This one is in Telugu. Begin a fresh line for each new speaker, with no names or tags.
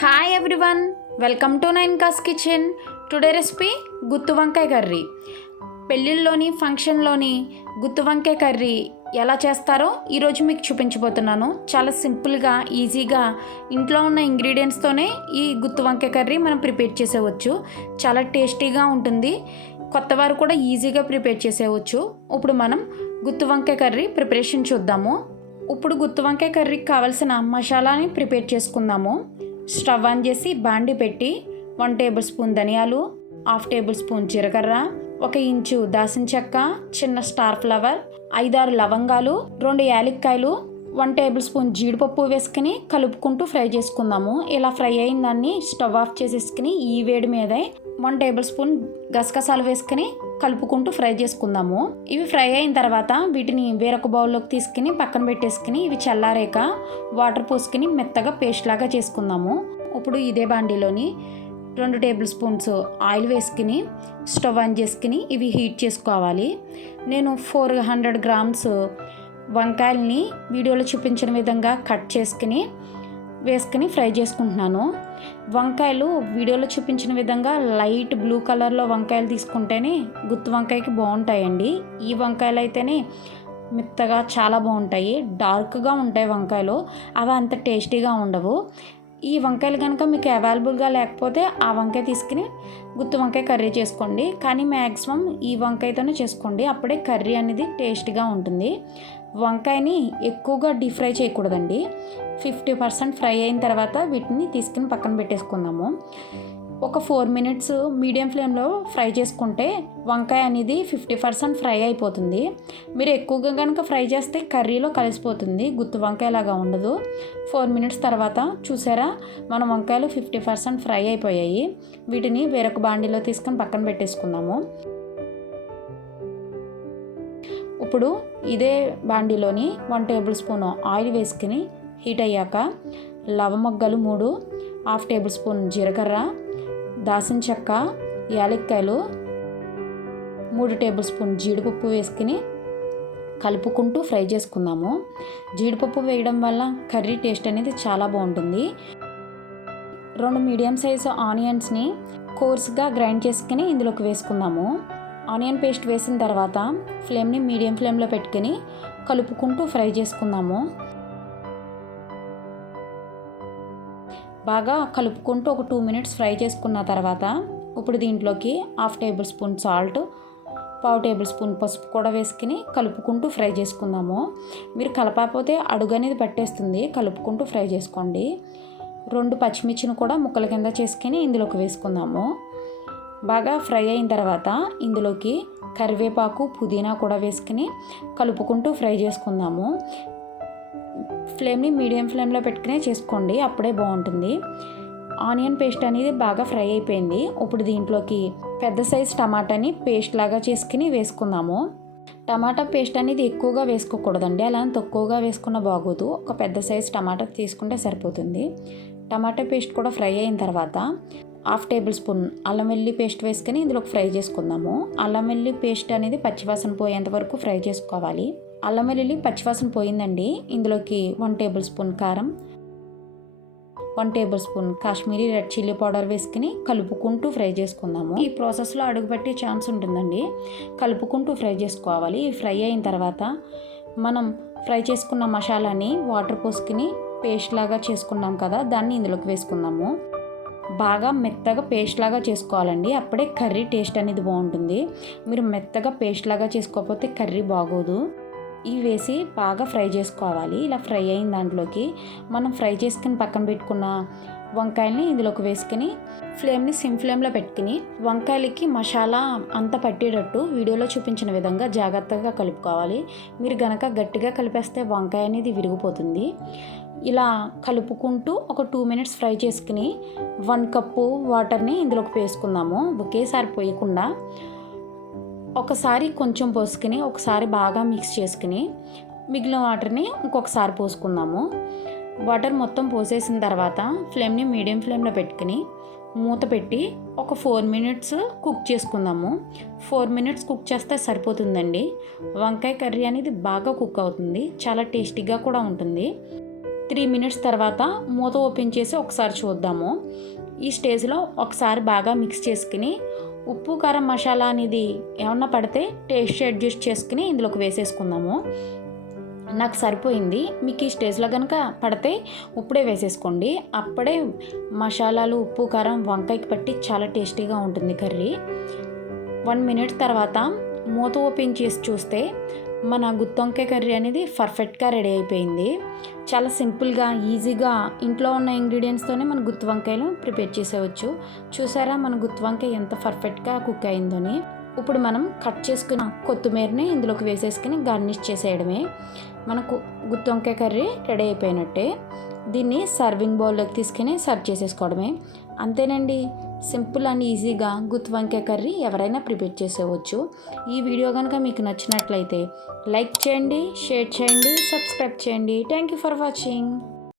హాయ్ ఎవ్రీవన్ వెల్కమ్ టు నైన్ కాస్ కిచెన్ టుడే రెసిపీ గుత్తు వంకాయ కర్రీ. పెళ్ళిళ్ళలోని ఫంక్షన్లోని గుత్తు వంకాయ కర్రీ ఎలా చేస్తారో ఈరోజు మీకు చూపించబోతున్నాను. చాలా సింపుల్గా ఈజీగా ఇంట్లో ఉన్న ఇంగ్రీడియంట్స్తోనే ఈ గుత్తు వంకాయ కర్రీ మనం ప్రిపేర్ చేసేవచ్చు. చాలా టేస్టీగా ఉంటుంది. కొత్త వారు కూడా ఈజీగా ప్రిపేర్ చేసేవచ్చు. ఇప్పుడు మనం గుత్తు వంకాయ కర్రీ ప్రిపరేషన్ చూద్దాము. ఇప్పుడు గుత్తి వంకాయ కర్రీకి కావాల్సిన మసాలాని ప్రిపేర్ చేసుకుందాము. స్టవ్ ఆన్ చేసి బాండి పెట్టి వన్ టేబుల్ స్పూన్ ధనియాలు హాఫ్ టేబుల్ స్పూన్ జీలకర్ర ఒక ఇంచు దాసిన చెక్క చిన్న స్టార్ ఫ్లవర్ ఐదారు లవంగాలు రెండు యాలక్కాయలు వన్ టేబుల్ స్పూన్ జీడిపప్పు వేసుకుని కలుపుకుంటూ ఫ్రై చేసుకుందాము. ఇలా ఫ్రై అయిన దాన్ని స్టవ్ ఆఫ్ చేసేసుకుని ఈ వేడి మీదే వన్ టేబుల్ స్పూన్ గసగసాలు వేసుకుని కలుపుకుంటూ ఫ్రై చేసుకుందాము. ఇవి ఫ్రై అయిన తర్వాత వీటిని వేరొక బౌల్లోకి తీసుకుని పక్కన పెట్టేసుకుని ఇవి చల్లారాక వాటర్ పోసుకుని మెత్తగా పేస్ట్ లాగా చేసుకుందాము. ఇప్పుడు ఇదే బాండీలోని రెండు టేబుల్ స్పూన్స్ ఆయిల్ వేసుకుని స్టవ్ ఆన్ చేసుకుని ఇవి హీట్ చేసుకోవాలి. నేను ఫోర్ హండ్రెడ్ గ్రామ్స్ వంకాయల్ని వీడియోలో చూపించిన విధంగా కట్ చేసుకుని వేసుకుని ఫ్రై చేసుకుంటున్నాను. వంకాయలు వీడియోలో చూపించిన విధంగా లైట్ బ్లూ కలర్లో వంకాయలు తీసుకుంటేనే గుత్తి వంకాయకి బాగుంటాయండి. ఈ వంకాయలు అయితేనే మెత్తగా చాలా బాగుంటాయి. డార్క్గా ఉంటాయి వంకాయలు. అవి అంత టేస్టీగా ఉండవు. ఈ వంకాయలు కనుక మీకు అవైలబుల్గా లేకపోతే ఆ వంకాయ తీసుకుని గుత్తి వంకాయ కర్రీ చేసుకోండి. కానీ మ్యాక్సిమం ఈ వంకాయతోనే చేసుకోండి. అప్పుడే కర్రీ అనేది టేస్ట్గా ఉంటుంది. వంకాయని ఎక్కువగా డీప్ ఫ్రై చేయకూడదండి. ఫిఫ్టీ పర్సెంట్ ఫ్రై అయిన తర్వాత వీటిని తీసుకుని పక్కన పెట్టేసుకుందాము. ఒక ఫోర్ మినిట్స్ మీడియం ఫ్లేమ్లో ఫ్రై చేసుకుంటే వంకాయ అనేది ఫిఫ్టీ పర్సెంట్ ఫ్రై అయిపోతుంది. మీరు ఎక్కువగా కనుక ఫ్రై చేస్తే కర్రీలో కలిసిపోతుంది గుత్తి వంకాయ లాగా ఉండదు. ఫోర్ మినిట్స్ తర్వాత చూసారా మన వంకాయలు ఫిఫ్టీ పర్సెంట్ ఫ్రై అయిపోయాయి. వీటిని వేరొక బాండీలో తీసుకొని పక్కన పెట్టేసుకుందాము. ఇప్పుడు ఇదే బాండీలోని వన్ టేబుల్ స్పూన్ ఆయిల్ వేసుకుని హీట్ అయ్యాక లవమొగ్గలు మూడు హాఫ్ టేబుల్ స్పూన్ జీలకర్ర దాసిన చెక్క యాలక్కాయలు మూడు టేబుల్ స్పూన్ జీడిపప్పు వేసుకుని కలుపుకుంటూ ఫ్రై చేసుకుందాము. జీడిపప్పు వేయడం వల్ల కర్రీ టేస్ట్ అనేది చాలా బాగుంటుంది. రెండు మీడియం సైజు ఆనియన్స్ని కోర్స్గా గ్రైండ్ చేసుకుని ఇందులోకి వేసుకుందాము. ఆనియన్ పేస్ట్ వేసిన తర్వాత ఫ్లేమ్ని మీడియం ఫ్లేమ్లో పెట్టుకుని కలుపుకుంటూ ఫ్రై చేసుకుందాము. బాగా కలుపుకుంటూ ఒక టూ మినిట్స్ ఫ్రై చేసుకున్న తర్వాత ఇప్పుడు దీంట్లోకి హాఫ్ టేబుల్ స్పూన్ సాల్ట్ పావు టేబుల్ స్పూన్ పసుపు కూడా వేసుకుని కలుపుకుంటూ ఫ్రై చేసుకుందాము. మీరు కలపకపోతే అడుగు అనేది పట్టేస్తుంది. కలుపుకుంటూ ఫ్రై చేసుకోండి. రెండు పచ్చిమిర్చిని కూడా ముక్కల కింద చేసుకుని ఇందులోకి వేసుకుందాము. బాగా ఫ్రై అయిన తర్వాత ఇందులోకి కరివేపాకు పుదీనా కూడా వేసుకుని కలుపుకుంటూ ఫ్రై చేసుకుందాము. ఫ్లేమ్ని మీడియం ఫ్లేమ్లో పెట్టుకునే చేసుకోండి అప్పుడే బాగుంటుంది. ఆనియన్ పేస్ట్ అనేది బాగా ఫ్రై అయిపోయింది. ఇప్పుడు దీంట్లోకి పెద్ద సైజ్ టమాటాని పేస్ట్ లాగా చేసుకుని వేసుకుందాము. టమాటా పేస్ట్ అనేది ఎక్కువగా వేసుకోకూడదండి అలా తక్కువగా వేసుకున్న బాగోదు. ఒక పెద్ద సైజ్ టమాటా తీసుకుంటే సరిపోతుంది. టమాటా పేస్ట్ కూడా ఫ్రై అయిన తర్వాత హాఫ్ టేబుల్ స్పూన్ అల్లం వెల్లి పేస్ట్ వేసుకొని ఇందులో ఫ్రై చేసుకుందాము. అల్లం వెల్లి పేస్ట్ అనేది పచ్చివాసన పోయేంత వరకు ఫ్రై చేసుకోవాలి. అల్లం వెల్లుల్లి పచ్చివాసన పోయిందండి. ఇందులోకి వన్ టేబుల్ స్పూన్ కారం one tablespoon Kashmiri red chilli powder వేసుకుని కలుపుకుంటూ ఫ్రై చేసుకుందాము. ఈ ప్రాసెస్లో అడుగుపెట్టే ఛాన్స్ ఉంటుందండి. కలుపుకుంటూ ఫ్రై చేసుకోవాలి. ఫ్రై అయిన తర్వాత మనం ఫ్రై చేసుకున్న మసాలాని వాటర్ పోసుకుని పేస్ట్ లాగా చేసుకున్నాం కదా దాన్ని ఇందులోకి వేసుకుందాము. బాగా మెత్తగా పేస్ట్ లాగా చేసుకోవాలండి. అప్పుడే కర్రీ టేస్ట్ అనేది బాగుంటుంది. మీరు మెత్తగా పేస్ట్ లాగా చేసుకోకపోతే కర్రీ బాగోదు. ఇవి వేసి బాగా ఫ్రై చేసుకోవాలి. ఇలా ఫ్రై అయిన దాంట్లోకి మనం ఫ్రై చేసుకుని పక్కన పెట్టుకున్న వంకాయల్ని ఇందులోకి వేసుకుని ఫ్లేమ్ని సిమ్ ఫ్లేమ్లో పెట్టుకుని వంకాయలకి మసాలా అంత పట్టేటట్టు వీడియోలో చూపించిన విధంగా జాగ్రత్తగా కలుపుకోవాలి. మీరు గనక గట్టిగా కలిపేస్తే వంకాయ అనేది విరిగిపోతుంది. ఇలా కలుపుకుంటూ ఒక టూ మినిట్స్ ఫ్రై చేసుకుని వన్ కప్పు వాటర్ని ఇందులోకి వేసుకుందాము. ఒకేసారి పోయకుండా ఒకసారి కొంచెం పోసుకుని ఒకసారి బాగా మిక్స్ చేసుకుని మిగిలిన వాటర్ని ఇంకొకసారి పోసుకుందాము. వాటర్ మొత్తం పోసేసిన తర్వాత ఫ్లేమ్ని మీడియం ఫ్లేమ్లో పెట్టుకుని మూత పెట్టి ఒక ఫోర్ మినిట్స్ కుక్ చేసుకుందాము. ఫోర్ మినిట్స్ కుక్ చేస్తే సరిపోతుందండి. వంకాయ కర్రీ అనేది బాగా కుక్ అవుతుంది. చాలా టేస్టీగా కూడా ఉంటుంది. త్రీ మినిట్స్ తర్వాత మూత ఓపెన్ చేసి ఒకసారి చూద్దాము. ఈ స్టేజ్లో ఒకసారి బాగా మిక్స్ చేసుకుని ఉప్పు కారం మసాలా అనేది ఏమన్నా పడితే టేస్ట్ అడ్జస్ట్ చేసుకుని ఇందులోకి వేసేసుకుందాము. నాకు సరిపోయింది. మీకు ఈ స్టేజ్లో కనుక పడితే ఉప్పుడే వేసేసుకోండి. అప్పుడే మసాలాలు ఉప్పు కారం వంకాయకి పట్టి చాలా టేస్టీగా ఉంటుంది కర్రీ. వన్ మినిట్ తర్వాత మూత ఓపెన్ చేసి చూస్తే మన గుత్తొంకాయ కర్రీ అనేది పర్ఫెక్ట్గా రెడీ అయిపోయింది. చాలా సింపుల్గా ఈజీగా ఇంట్లో ఉన్న ఇంగ్రీడియంట్స్తోనే మన గుత్తి వంకాయలు ప్రిపేర్ చేసేవచ్చు. చూసారా మన గుత్తి వంకాయ ఎంత పర్ఫెక్ట్గా కుక్ అయిందని? ఇప్పుడు మనం కట్ చేసుకున్న కొత్తిమీరని ఇందులోకి వేసేసుకుని గార్నిష్ చేసేయడమే. మనకు గుత్తి వంకాయ కర్రీ రెడీ అయిపోయినట్టే. దీన్ని సర్వింగ్ బౌల్లోకి తీసుకుని సర్వ్ చేసేసుకోవడమే. అంతేనండి? సింపుల్ అండ్ ఈజీగా గుత్తి వంకాయ కర్రీ ఎవరైనా ప్రిపేర్ చేసేవచ్చు. ఈ వీడియో కనుక మీకు నచ్చినట్లయితే లైక్ చేయండి షేర్ చేయండి సబ్స్క్రైబ్ చేయండి. Thank you for watching